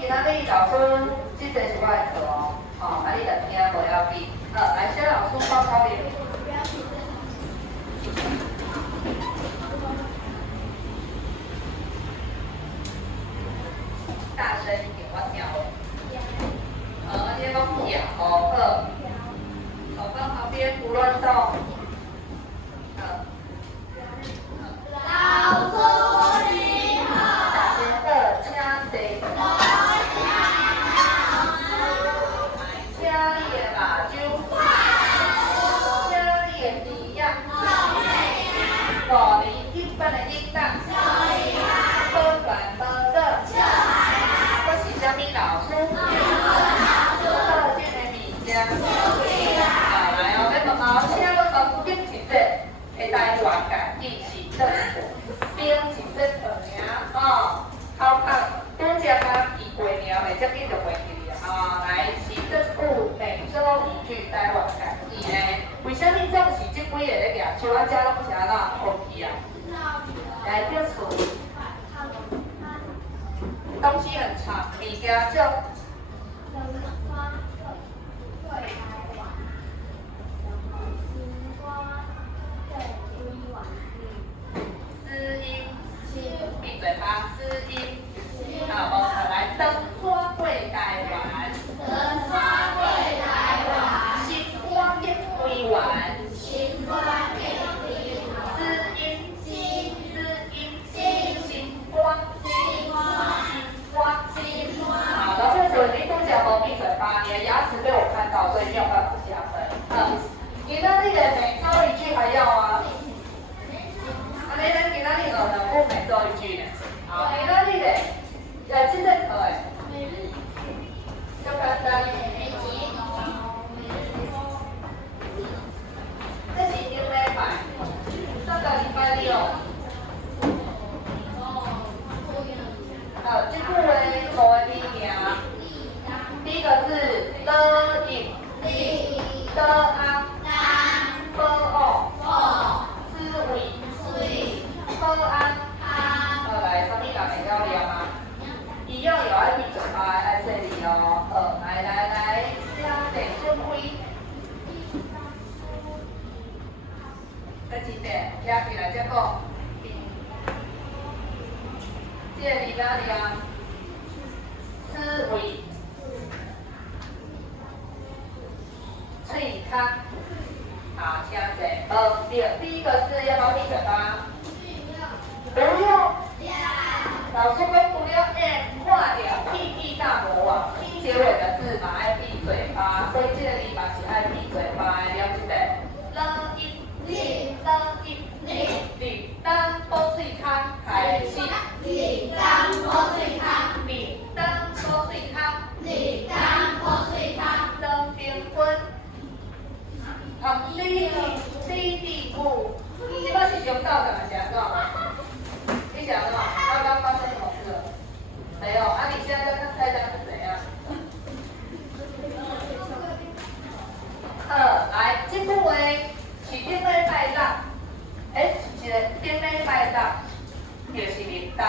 今仔日老师这节是我的课哦，啊你著听无要紧。来，小老师报考你。大声一点，我听无。你讲摇好，手放旁边不乱动。老师你好。大声的，请坐。请你的目睭，请你的鼻仔，5年1班的囡仔，好悬好倒，我是啥物老师？好进的物件。来哦，要好，请我讲顶一节的台湾家己是倒兵一节学名哦，考考拄则刚记过了的，这紧就袂记啊。来，是这句美洲语句台湾家己呢？为什么总是这几个咧举手？啊，遮拢是安怎好去啊？来，表示东西很长，物件就。思音，闭嘴巴，思音。好，来，登山过台湾，新花结归完，思音，新花，好，老师说你拄则无闭嘴巴，你的牙齿被我看到，所以没有办法加分。你那里的每周一句还要啊？你咱今仔日学两部每周一句呢？好，今仔日的，这节课的，就简单。这是顶礼拜，上个礼拜六。这句话5个字名，第一个字的音，的啊，的哦，思维。好安，来，什么人会晓念啊？一样有爱闭嘴巴，爱说你哦。来，请地准开。再一遍，抓起来再讲。这个字哪里啊？思维，喙康。好，请坐。第一个字要不要闭嘴巴？不用，老师说不要 M 划掉屁大魔王，P 结尾的字嘛爱闭嘴巴，所以这个字嘛是爱闭嘴巴的，了解未？铃铛补水康开始，铃铛补水康，曾订婚，李地母，这摆是中道的还是安怎？你想什么？刚刚发生什么事了？没有。你现在在看菜单是怎样？来，这句话是顶礼拜六，是一个顶礼拜六，就是铃铛。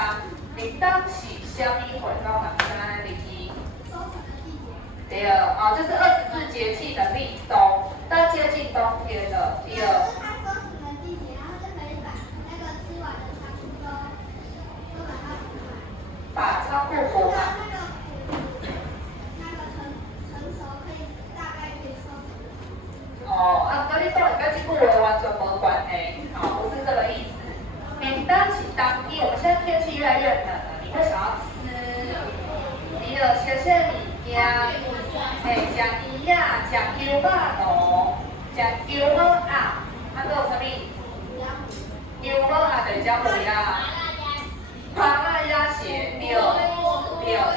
铃铛是啥物会？我嘛不知影日期。对，这是24节气的立冬，到接近冬天了。对。把仓库补满。跟你讲的跟这句话完全无关系，不是这个意思。铃铛是当天，我们现在天气越来越冷了，你会想要吃，你有些物件，吃鱼啊，吃牛肉卤，吃牛肉啊，还有啥物？牛肉啊，就是叫鱼啊。麻辣鸭血，对，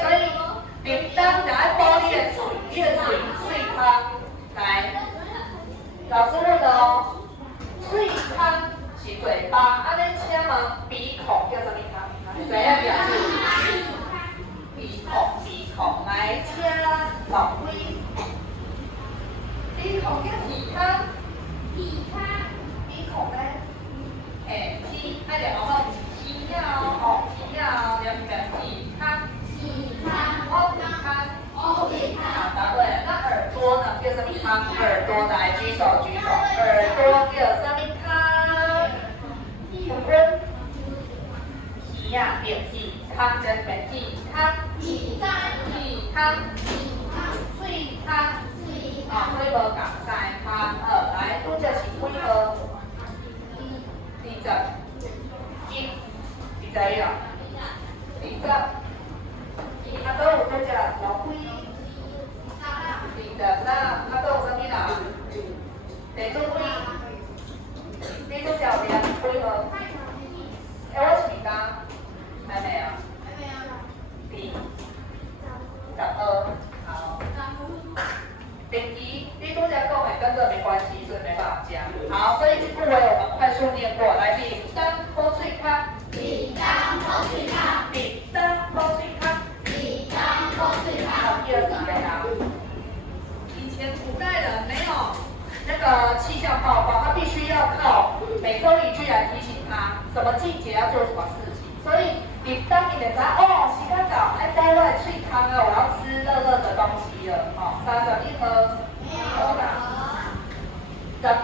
所以铃铛就爱保你的嘴，喙康。来，老师问的哦，喙康是嘴巴，尼请问鼻孔叫什么康？怎样表示？鼻孔，来，请老龟。鼻孔叫鼻康。鼻孔呢？鼻，爱两个。皮呀，了解皮康。耳朵来举手举手，耳朵叫什么汤？温。鱼呀，变鱼汤真变鱼汤。鱼汤。水汤。啊，所以无共三汤二，来，拄则是几号？21，21啊，20。啊，都有拄则老几？23，啊，都有啥物啦？第几位？你拄则有念几号？我是讲，还没啊？第12，好。第一，你拄则讲的跟这没关系，所以没办法加。好，所以这部分我们快速念过来。叮当风水卡，叮当风水卡，叮当风水卡，叮当风水卡。第二个没有。以前古代人没有那个气象报告，他必须要靠每周一句来提醒他什么季节要做什么事情。所以你当你的知哦，时间到，哎，待会脆汤了，我要吃热热的东西了，哦，31盒，好啦，12，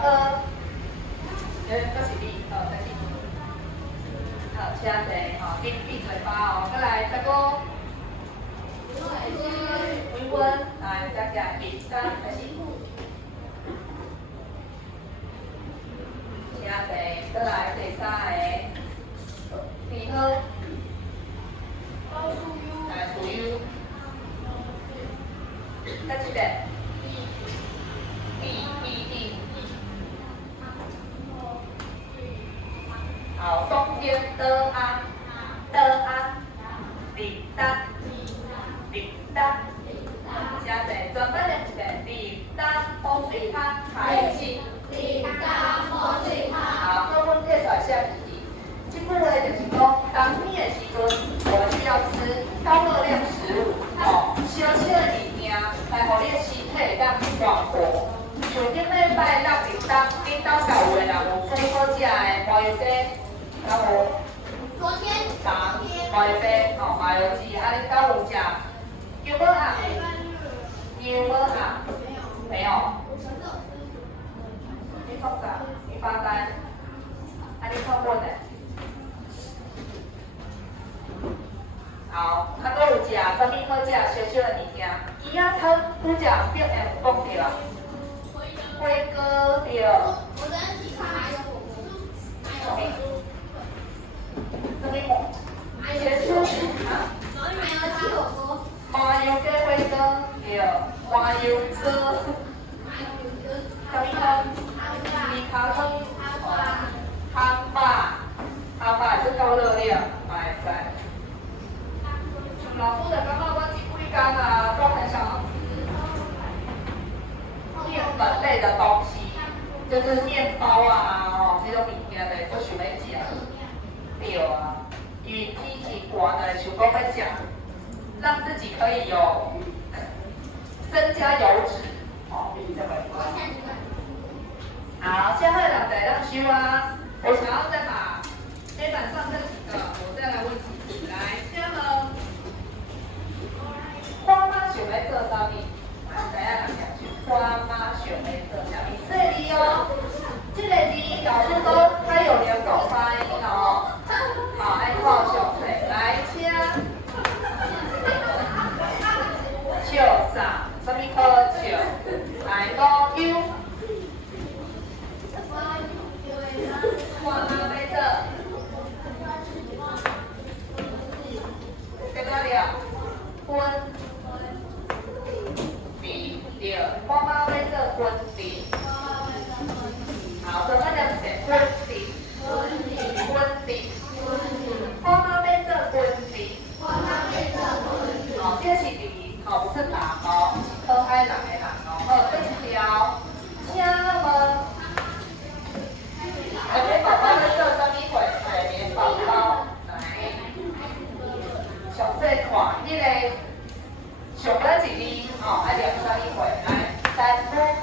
这是你，这是，好，请坐，好，闭嘴巴哦，再来15，微温，来，再加第3，开始，请坐，再来第3个。第二，来属于，再一个，B，好，中间的啊，叮当，加在准备的一个叮当风水汤开始，叮当风水汤，好，跟我们介绍一下意义。这部分就是讲，当天的时阵，我们需要吃高热量食物，哦，烧烧的物件，来让你的身体当暖和。像顶礼拜六日顶到下午的人有煮好食的麻油鸡，然后麻油鸡，哦，麻油鸡，啊，你到有食牛肉啊？牛肉啊？没有。你放啥？你发呆？啊，你看过的？好，啊，搁有食啥物好食？烧烧的物件，鱼仔汤拄则表演讲着啊，火锅对。我在其他还有什么？茄子啊？麻油鸡火锅对，麻油锅。啥物汤？米卡汤。汤吧是高热量，买菜。老夫的刚刚我几几天啊，都很想要吃面粉类的东西，就是面包啊，哦，这种物件的，都想要食。对啊，因为天气寒了，想讲要食，让自己可以有增加油脂，哦，这个。好，现在两台让修啊，我想要再把黑板上这几个，我再来问几题，来，先呢。花妈想要做啥物？知影人讲句，花妈想要做啥物？这里哦，这个字老师说它有2种发音哦。好，爱靠小嘴来请。笑啥？什么好笑？来讲有。花妈要做。在哪里啊？婚。对，花妈要做婚礼。好，怎么讲是婚礼？婚礼。花妈要做婚礼。好，这是第好，不是人哦，是可爱人的人哦。好，这一条，请问，海绵宝宝要做什么会？海绵宝宝，来，上细看，迄个。上尾一字，哦，爱念啥物会？来，3、2、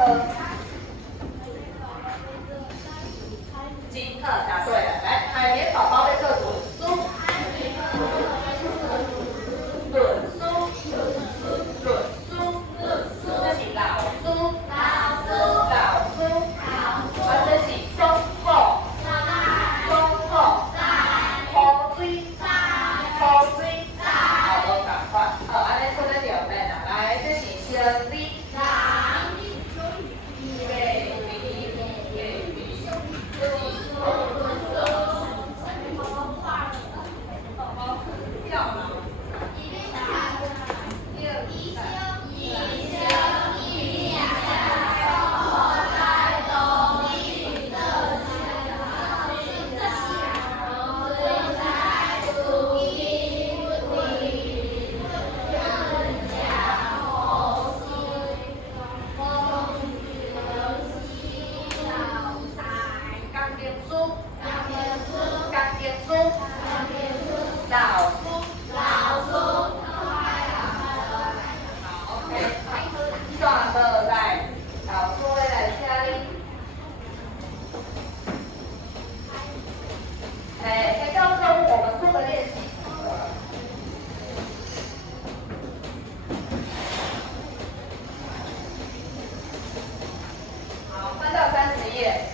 金特答对了。来，海绵宝宝要做滚酥，滚酥，这是老酥，老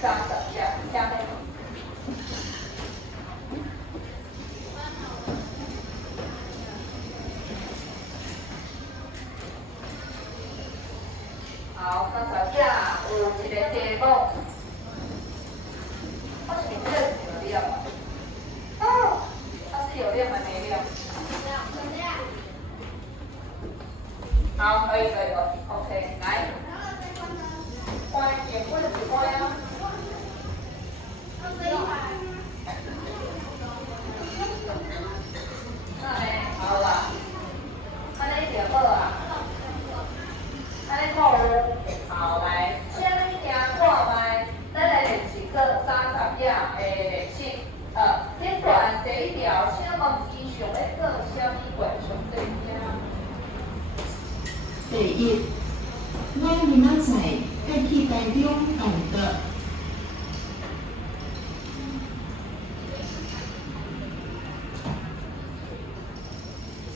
30下，下面。好，30下，有一个题目，我是不是有练啊？哦，他是有练还没练？好，可以，OK， 来，关键位置关啊。那呢，好啦，安尼就好啊。安尼看有，好来，请你听看卖，咱来练习做30页的练习。顶段第一条，请问伊上要做啥物过上最惊？第一，我明仔载要去台中办桌。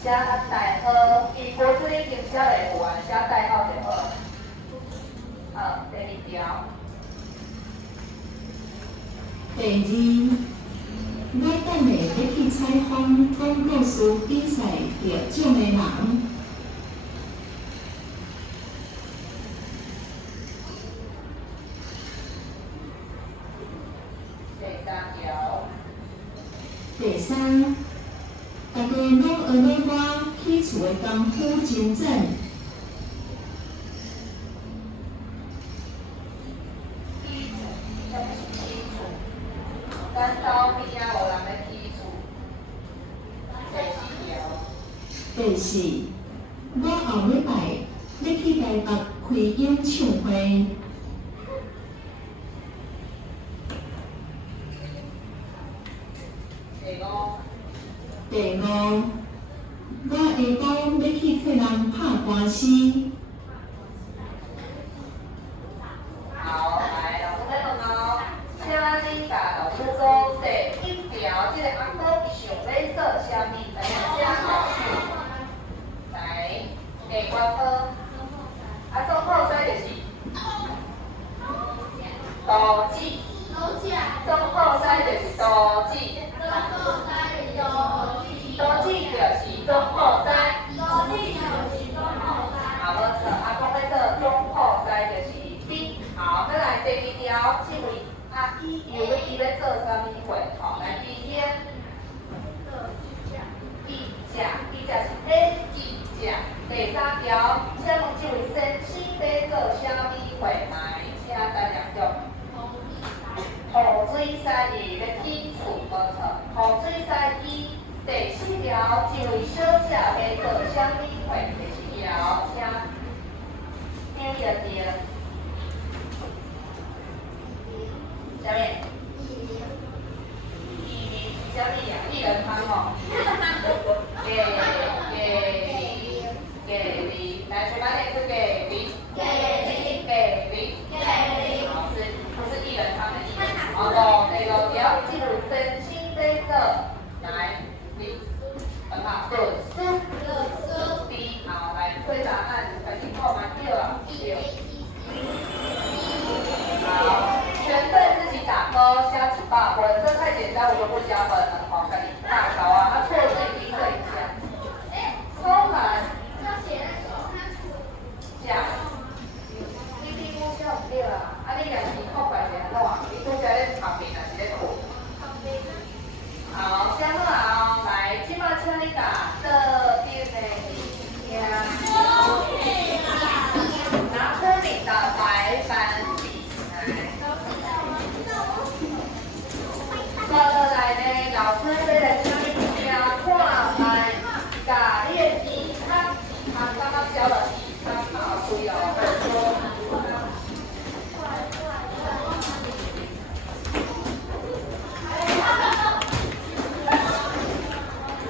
写代号，伊无这里已经写袂完，写代号就好。第二条。第二，我等下要去采访广告词比赛得奖的人。第三条。第三，大家拢学了我起厝的功夫真正。咱兜边仔无人要起厝。第四条。第四，我后礼拜要去台北开演唱会。第五。第五，我下晡要去替人拍官司。好，来，老师在问哦，请你甲老师讲第一条，这个阿哥想要做啥物？大家写下去。来，第关科，中考赛就是刀子，中考赛就是刀子，刀子就是中考赛。好，无错，阿公要做中考赛就是D。好，再来第二条，这位阿姨又要做啥物货？好，来第一天。衣架是 A 衣架。第三条，请问这位先生要做啥物货？来，请大家用。雨水赛伊要起厝，无错。雨水赛伊。第四条，这位小姐要做啥物货？第四条，请听一遍。啥物？啥物呀？薏仁汤哦。给力，来，全班练是给力。好，不是薏仁汤的薏仁。好，第六条，这位先生要做，来，很好，good。B， 好，来推答案，赶紧扣满掉了。好，全队自己打勾，下几把分，这太简单，我就不加分了。好，赶紧大考啊，他错字已经对一下。超难。假。你题目写唔对啊，你两题空白写好啊，你拄则咧旁边还是咧困？好，写好啊，来，即摆请你打这边的一篇。拿出你的白板笔来。接落来呢，老师要来请你听看卖甲你的耳康，刚刚教了耳康啊，注意哦，耳朵。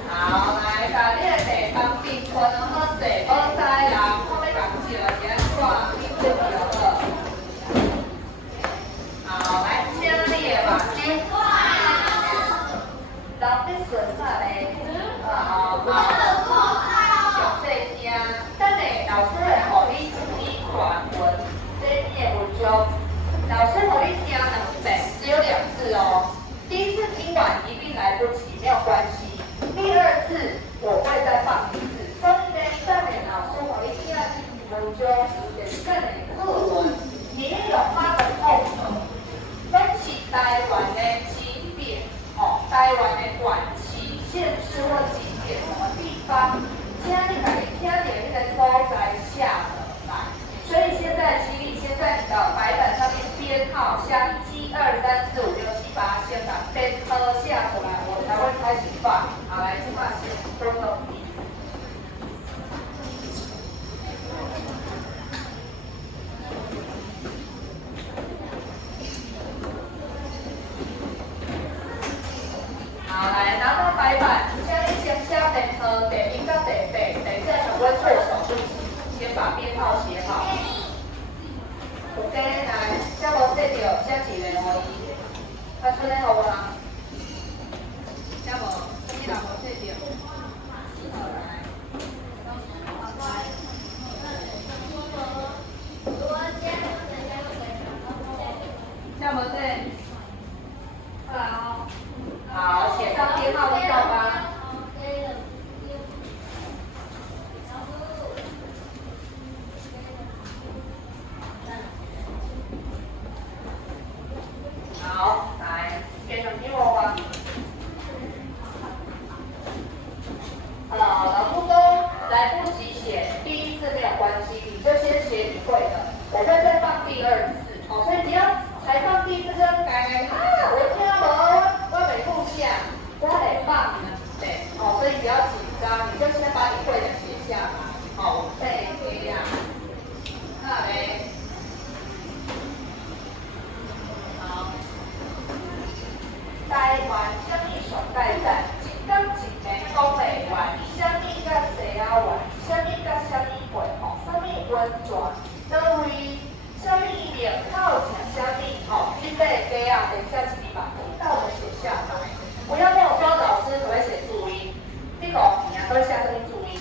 好，来，甲你的地方变困好势，无知人看要共笑，是安怎？你做就好。好，来，请你的目睭。人要顺法咧，上细声，等下老师会互你注意全文，这篇文章，老师互你听两章就是咱的课文，里面有8个空格，分析台湾的景点，台湾的短期县市或景点什么地方，今天你把你听点那个都在下的来。所以现在，请你先在你的白板上面编号，像1、2、3、4、5、6、7、8，先把编号下出来，我才会开始放。好，来，先把先都统一。好，来拿到白板，现在先写编号，第1到第8，等一下全部会做手术，先把编号写好。OK， 来，这无写着，这一个互伊，发出来互我。这无，什么人无写着？好来。这无写。好来哦。好，写上编号知道吧？好，来，给什么给我吧。老师说来不及写第一次没有关系，你就先写你会的，我会再放第2次，所以不要才放第1次就改我听无，我没录下，我得放，对，所以不要紧张，你就先把你会的写下来，背这样，那嘞。台湾什么上界站，一天一暝讲袂完，什么甲西仔湾，什么甲什么会什么温泉，倒位，什么庙口食什么你买鸡啊，等一下请你把听到的写下来，不要跟我说老师只会写注音，这个你都会下这个注音。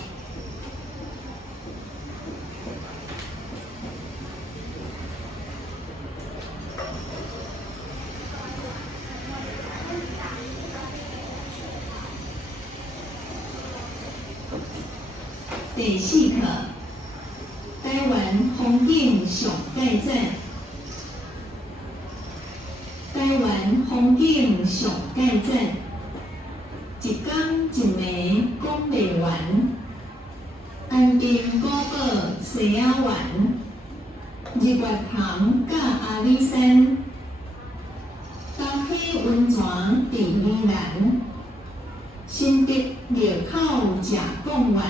第4课，台湾风景上界站。台湾风景上界站，一天一暝讲袂完。安平古堡西仔湾，日月潭甲阿里山，高溪温泉伫宜兰，新竹庙口食贡丸。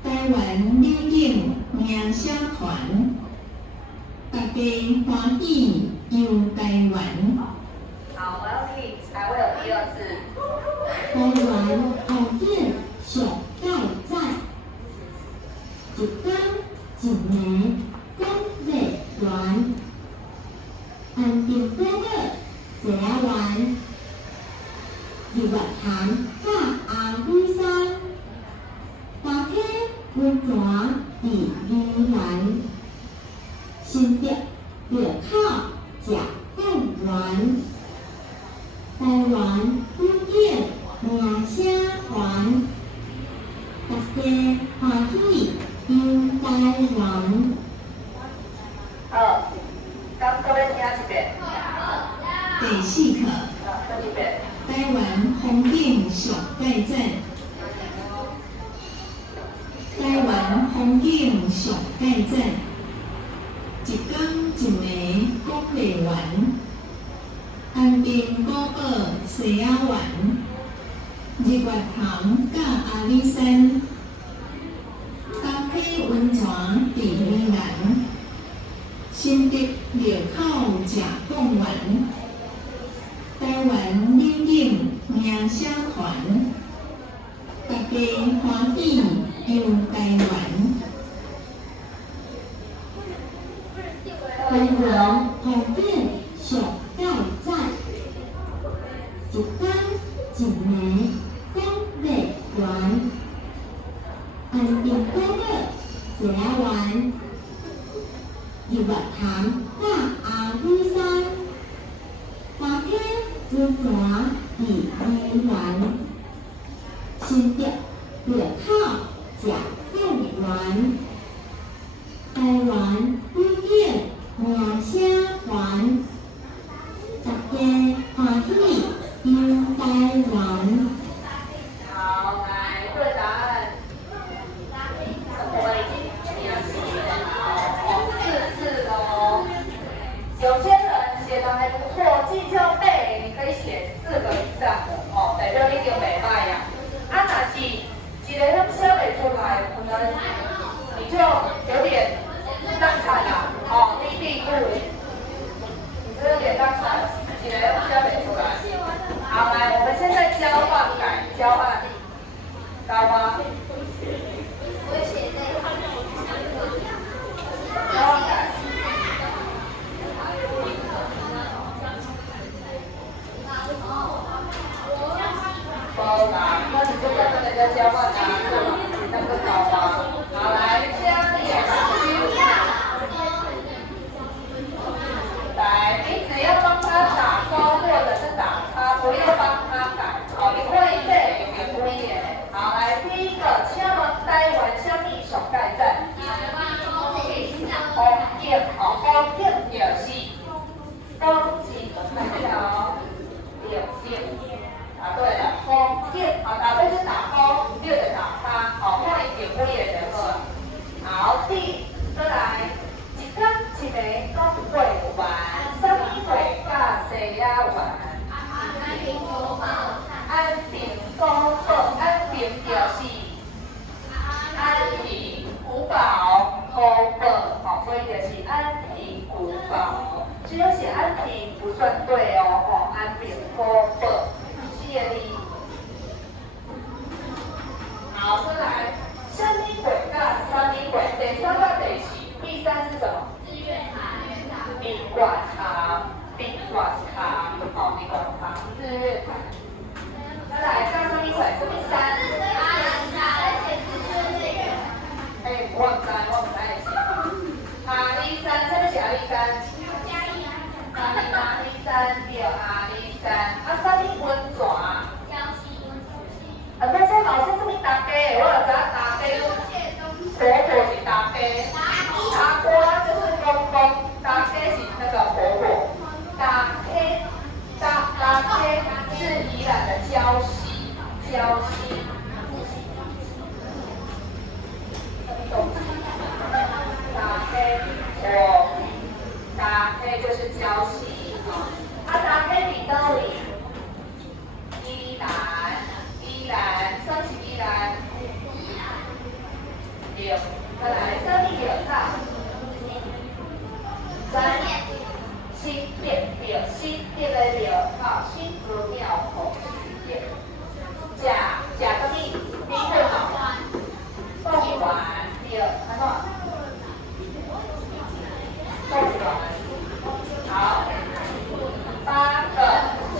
台湾旅景名声传，大家欢喜游台湾。好，我要听，才会有第2次。台湾风景上界站，一天一暝讲袂完。安平古堡西仔湾，日月潭甲阿里山，高溪温泉伫宜兰，新竹庙口食贡丸。台湾旅景名声传，大家欢喜游台湾。好，刚各位听一遍。第4课，再一遍。台湾风景上界站。台湾风景上界站，一天一暝讲袂完。安平古堡西仔湾，日月潭甲阿里山，高溪温泉伫宜兰，新竹庙口食贡丸。台湾旅景名声传，大家欢喜游台湾。台湾风景上界站，一天一暝讲袂完。安平古堡西仔湾，日月潭甲阿里山，高溪温泉伫宜兰，新竹庙口食贡丸。园美景欢声园，大家欢喜游台湾。好，来对答案。我们已经练习4次喽。有些人写的还不错，记就背，你可以写4个以上的哦，代表你就袂歹呀。啊，若是一个都写袂出来，可能你就有点浪惨啦。哦，第5，你这有点浪惨，一个都写袂出来。好，来，我们现在交换改交换，知道吗？交换改。包啦，那你就跟人家交换啊，那更好啊。好，来加点虚。来，你只要帮他打勾或者是打叉，不要帮他改。好，你会背也不会演。好，来第一个，请问台湾什么上盖站？风景，哦，风景就是风景，看到景景。答对了，风景，好，答对是打勾，对的打叉，好，看一点不也就好了。好，再来，一天一个讲过完，什么会甲西亚玩？安平古堡，安平就是安平古堡，好，所以就是安平古堡，只有写安平不算对哦，哦，安平古堡。好，再来，虾米鬼甲三米鬼，第3个第4，第3是什么？宾馆堂，好，宾馆堂，日月潭。再来，甲三米鬼，什么山？哎，我唔知会写。阿里山，什么是阿里山？阿里山对，阿里山。啊，什么温泉？啊，但是老师这边打鸡，我有知影打鸡，婆婆是打鸡，打瓜就是公公，打鸡是那个婆婆，打鸡是宜兰的礁溪，打鸡就是礁溪，啊，打鸡伫倒位？宜兰，双是宜兰，对，再来什么药草？新店对，新店的药草，新竹庙口新店。甲什么？米粉凤丸对，安怎？凤丸。好，8个，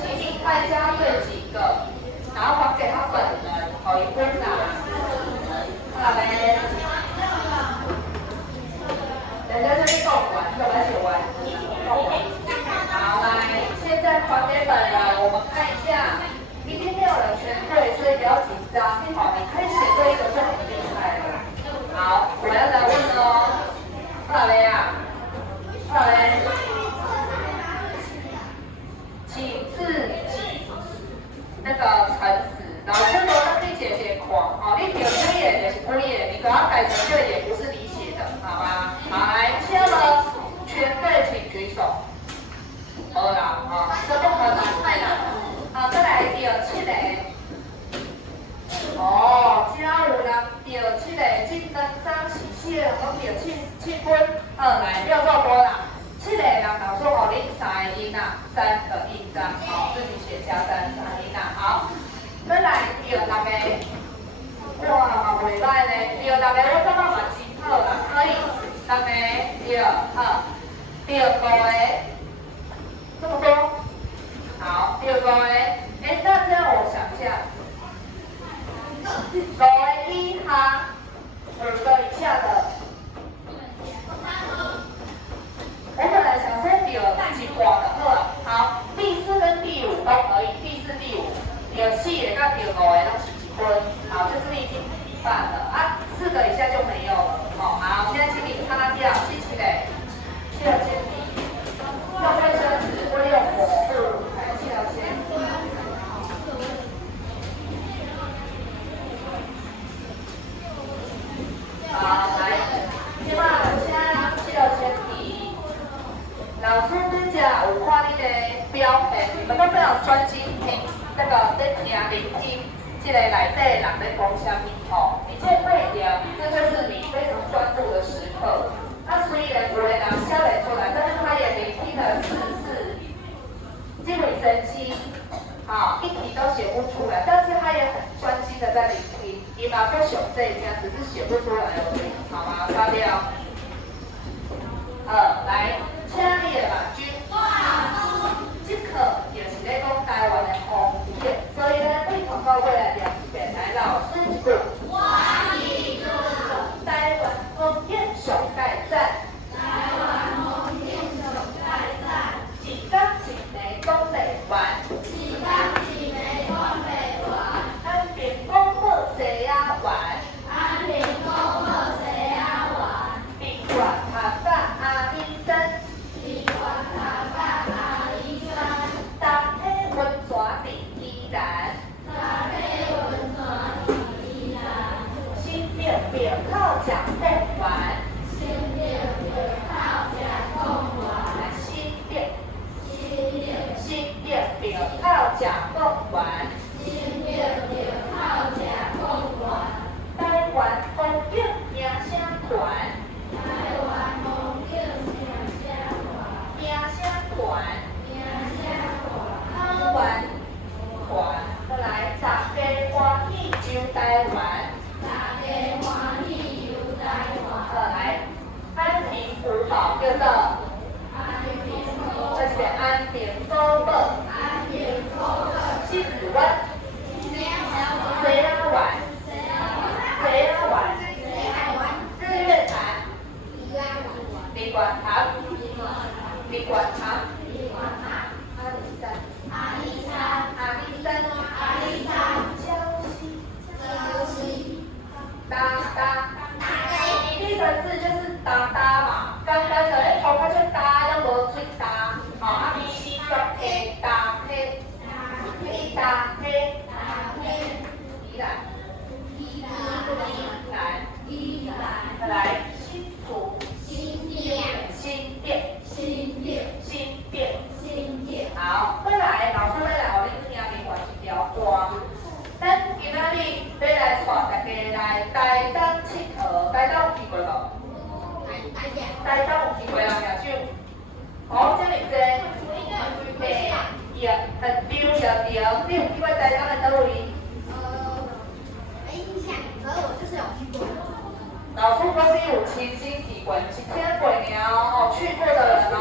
请你快加对几个？然后还给他本人，好，一分拿。好嘞。人家这边讲完，就来写完。好，来，现在还给本人，我们看一下，今天没有人全对，所以不要紧张。好，你可以写对一个就很厉害了。好，我要来问喽。好嘞呀，好嘞。请自己那个陈词，老师说让你写写看，哦，你写几页就是几页，你把它改成这个也不是你写的，好吗？好，来，签了，全对请举手。好啦，啊，这不可能，太难了。好，再来第7个。哦，只有人第7个，今灯张喜气人讲第7分，来，不要做多啦。7个人老师哦，你3个音啊，3个印章，好，自己写加3音啊，好。再来第6个，哇，袂歹呢。第6个我感觉嘛真好啦，可以6个第5个，这么多，好，第5个，哎，那这样我想一下，5个以下，5个以下的。我本来想说第1挂的好，第4跟第5都可以，第4、第5，第4个跟第5个都是1分，好，就是你已经一半了啊，4个以下就没有了，好，现在请你擦掉，谢谢。们都非常专心听那个在听聆听这个内底人在讲什么吼，而且背掉，这就是你非常专注的时刻。那虽然有的人写得出来，但是他也聆听了4次，这位神经，好，一题都写不出来，但是他也很专心的在聆听。你把这熊这一家只是写不出来而已，好吗？擦掉。来，请你的目睭。这课就是在讲台湾的风景，所以呢，对广告过来念一遍，来老师一句。台湾风景上盖赞。一天一个讲不完。安平讲好西仔玩。宾馆塔甲阿里山。搭配温泉第依然。新店别靠讲贡丸。新店别靠讲贡丸。台湾风景名声传。台湾团，再来大家欢喜游台湾。来，安平古堡叫做。再这边安平古堡。西子湾。西仔湾。日月潭。李馆堂。阿里山。礁溪。搭。第一个字就是搭嘛，刚刚的那头发就搭，都无水搭，好，啊，咪咪就搭配，宜兰，再来新竹，新店，好，再来老师要来互你听另外一条歌，咱今仔日要来带大家来台东佚佗，台东有去过无？台东有去过人举手？哦，这么多，对，很丢，你有去过台东的倒位？老师说是有亲身体验，是听过尔哦，去过的人哦，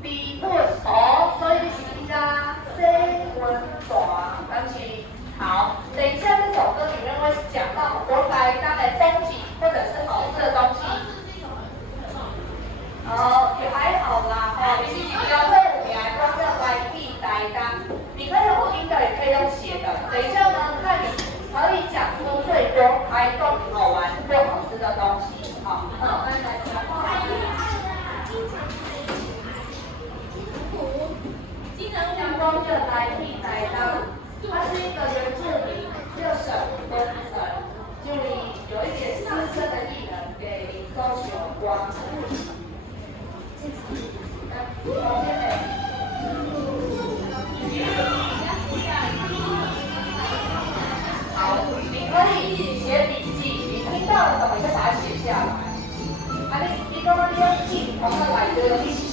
比本哦，所以是啦，西温大，但是好，等一下这首歌里面会讲到很多台东的风景或者是好吃的东西。也还好啦，你是标这5年光要来地台东，你可以用听的，也可以用写的。等一下呢，看你可以讲出最多台东好玩又好吃的东西。好，阳光就来地台东，它是一个原住民6省东省，就有一点资深的艺人给林州雄光。好，你可以写笔记，你听到了什么你就把它写下来。你刚刚要记，我们来一个历史。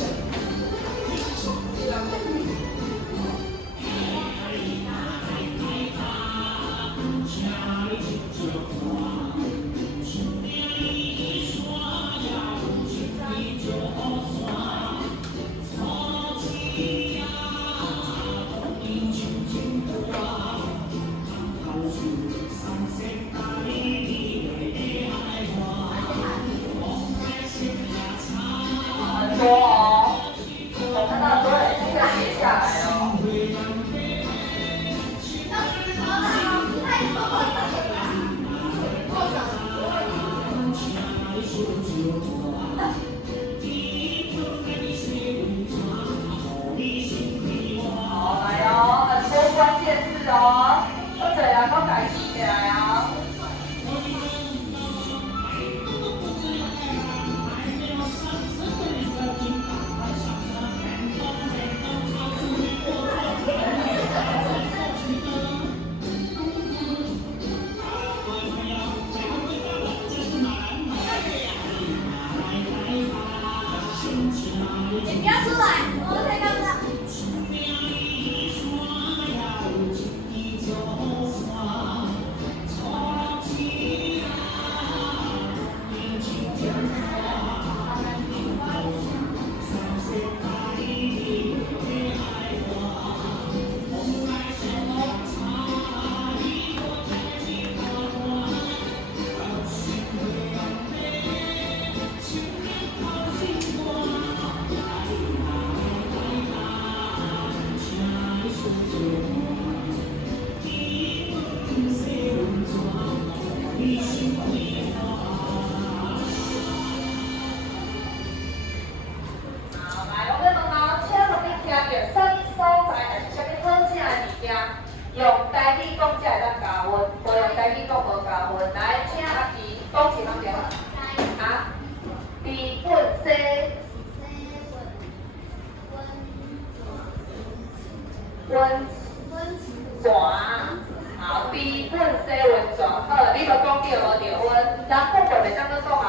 讲对无对分，人不分袂当讲啊，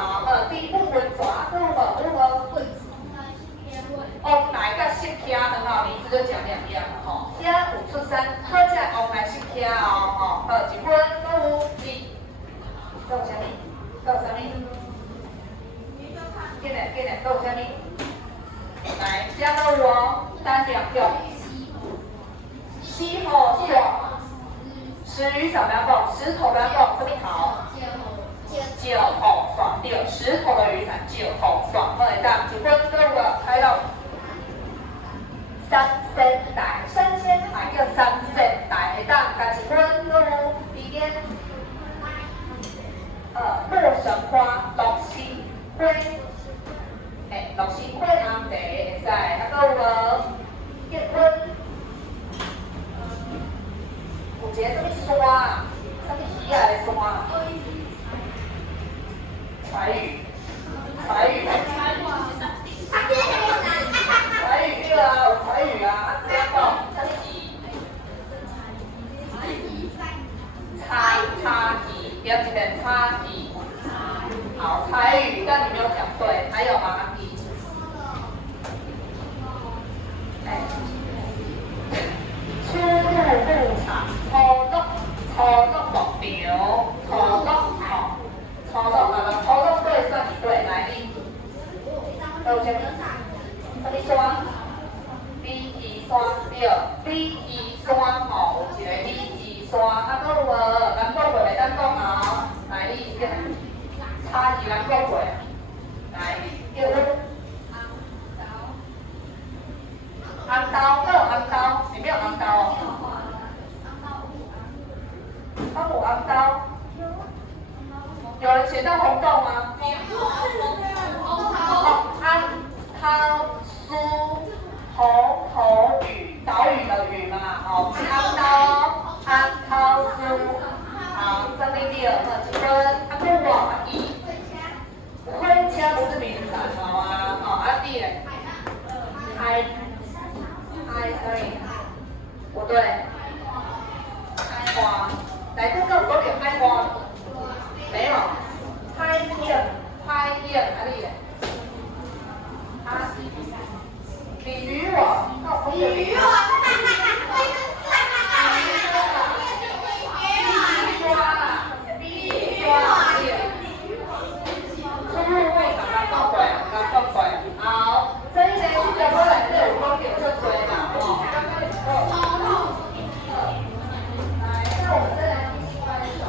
比不分蛇，有无？往来甲湿屉很好，名字就讲两样了吼。遐有出山，好只往来湿屉哦，吼，好一分，搁有2，搁有啥物？搁有啥物？紧嘞，搁有啥物？来，遮搁有哦，单两用。西河爽，石鱼少不要讲，石头不要讲，什么头？石头爽对，石头的雨伞，石头爽，好会当一分搁有无？开咯。三仙台，三仙台叫三仙台，会当加一分搁有2点。洛神花、六星花，六星花红茶会使，还搁有无？结婚。有一个什么山啊？什么鱼啊的山啊？彩雨，彩雨对啊，有彩雨啊，怎样讲？什么鱼？叉鱼，要一点叉鱼。好，彩雨，但你没有讲对，还有吗？初入牧场，初入牧场，初入对算一对，来你。有啥物？什么山？礼仪山对，礼仪山吼，有一个礼仪山，啊，搁有无？咱国过袂当讲哦，来你差字咱国过，来叫阮。红豆，搁有红豆，里面有红豆哦。有红豆。有人写到红豆吗？安涛苏红头雨，岛屿的屿嘛，哦，是安涛安涛苏。好，这边第二个几分？啊，不我一。婚车不是名产哦啊，哦啊弟嘞，sorry， 不对，开花，来这个有点开花，没有，开叶，哪里嘞？啊，鲤鱼网，鲤鱼网，好，这一年去讲过来，这有光点就追啦，哦。来，那我们再来第另外一首。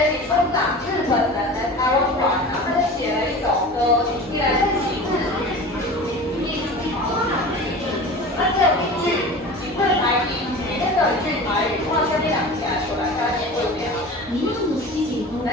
李村长日本人来台湾玩啊，他就写了一首歌，竟然是写日语，那这一句几会台语，里面的一句台语，哇，下面两起来出来，大家也会这样。对。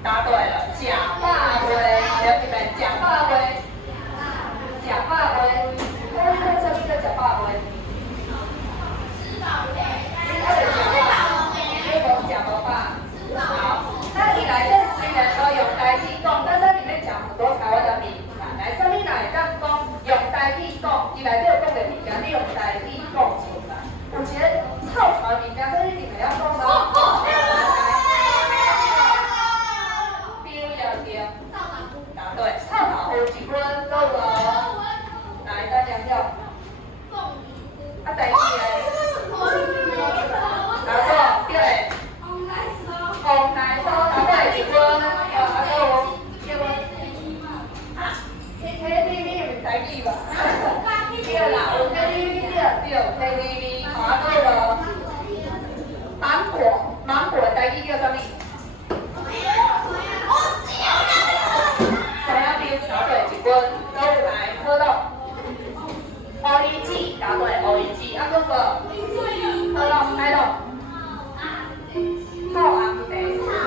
答对了，假发威，了解没？假发威，假发威，这个假发威。啊，对了，芒果的台语叫什么？小杨明答对一分，都来可乐。orange 答对 orange， 啊哥哥，可乐来了。泡红茶。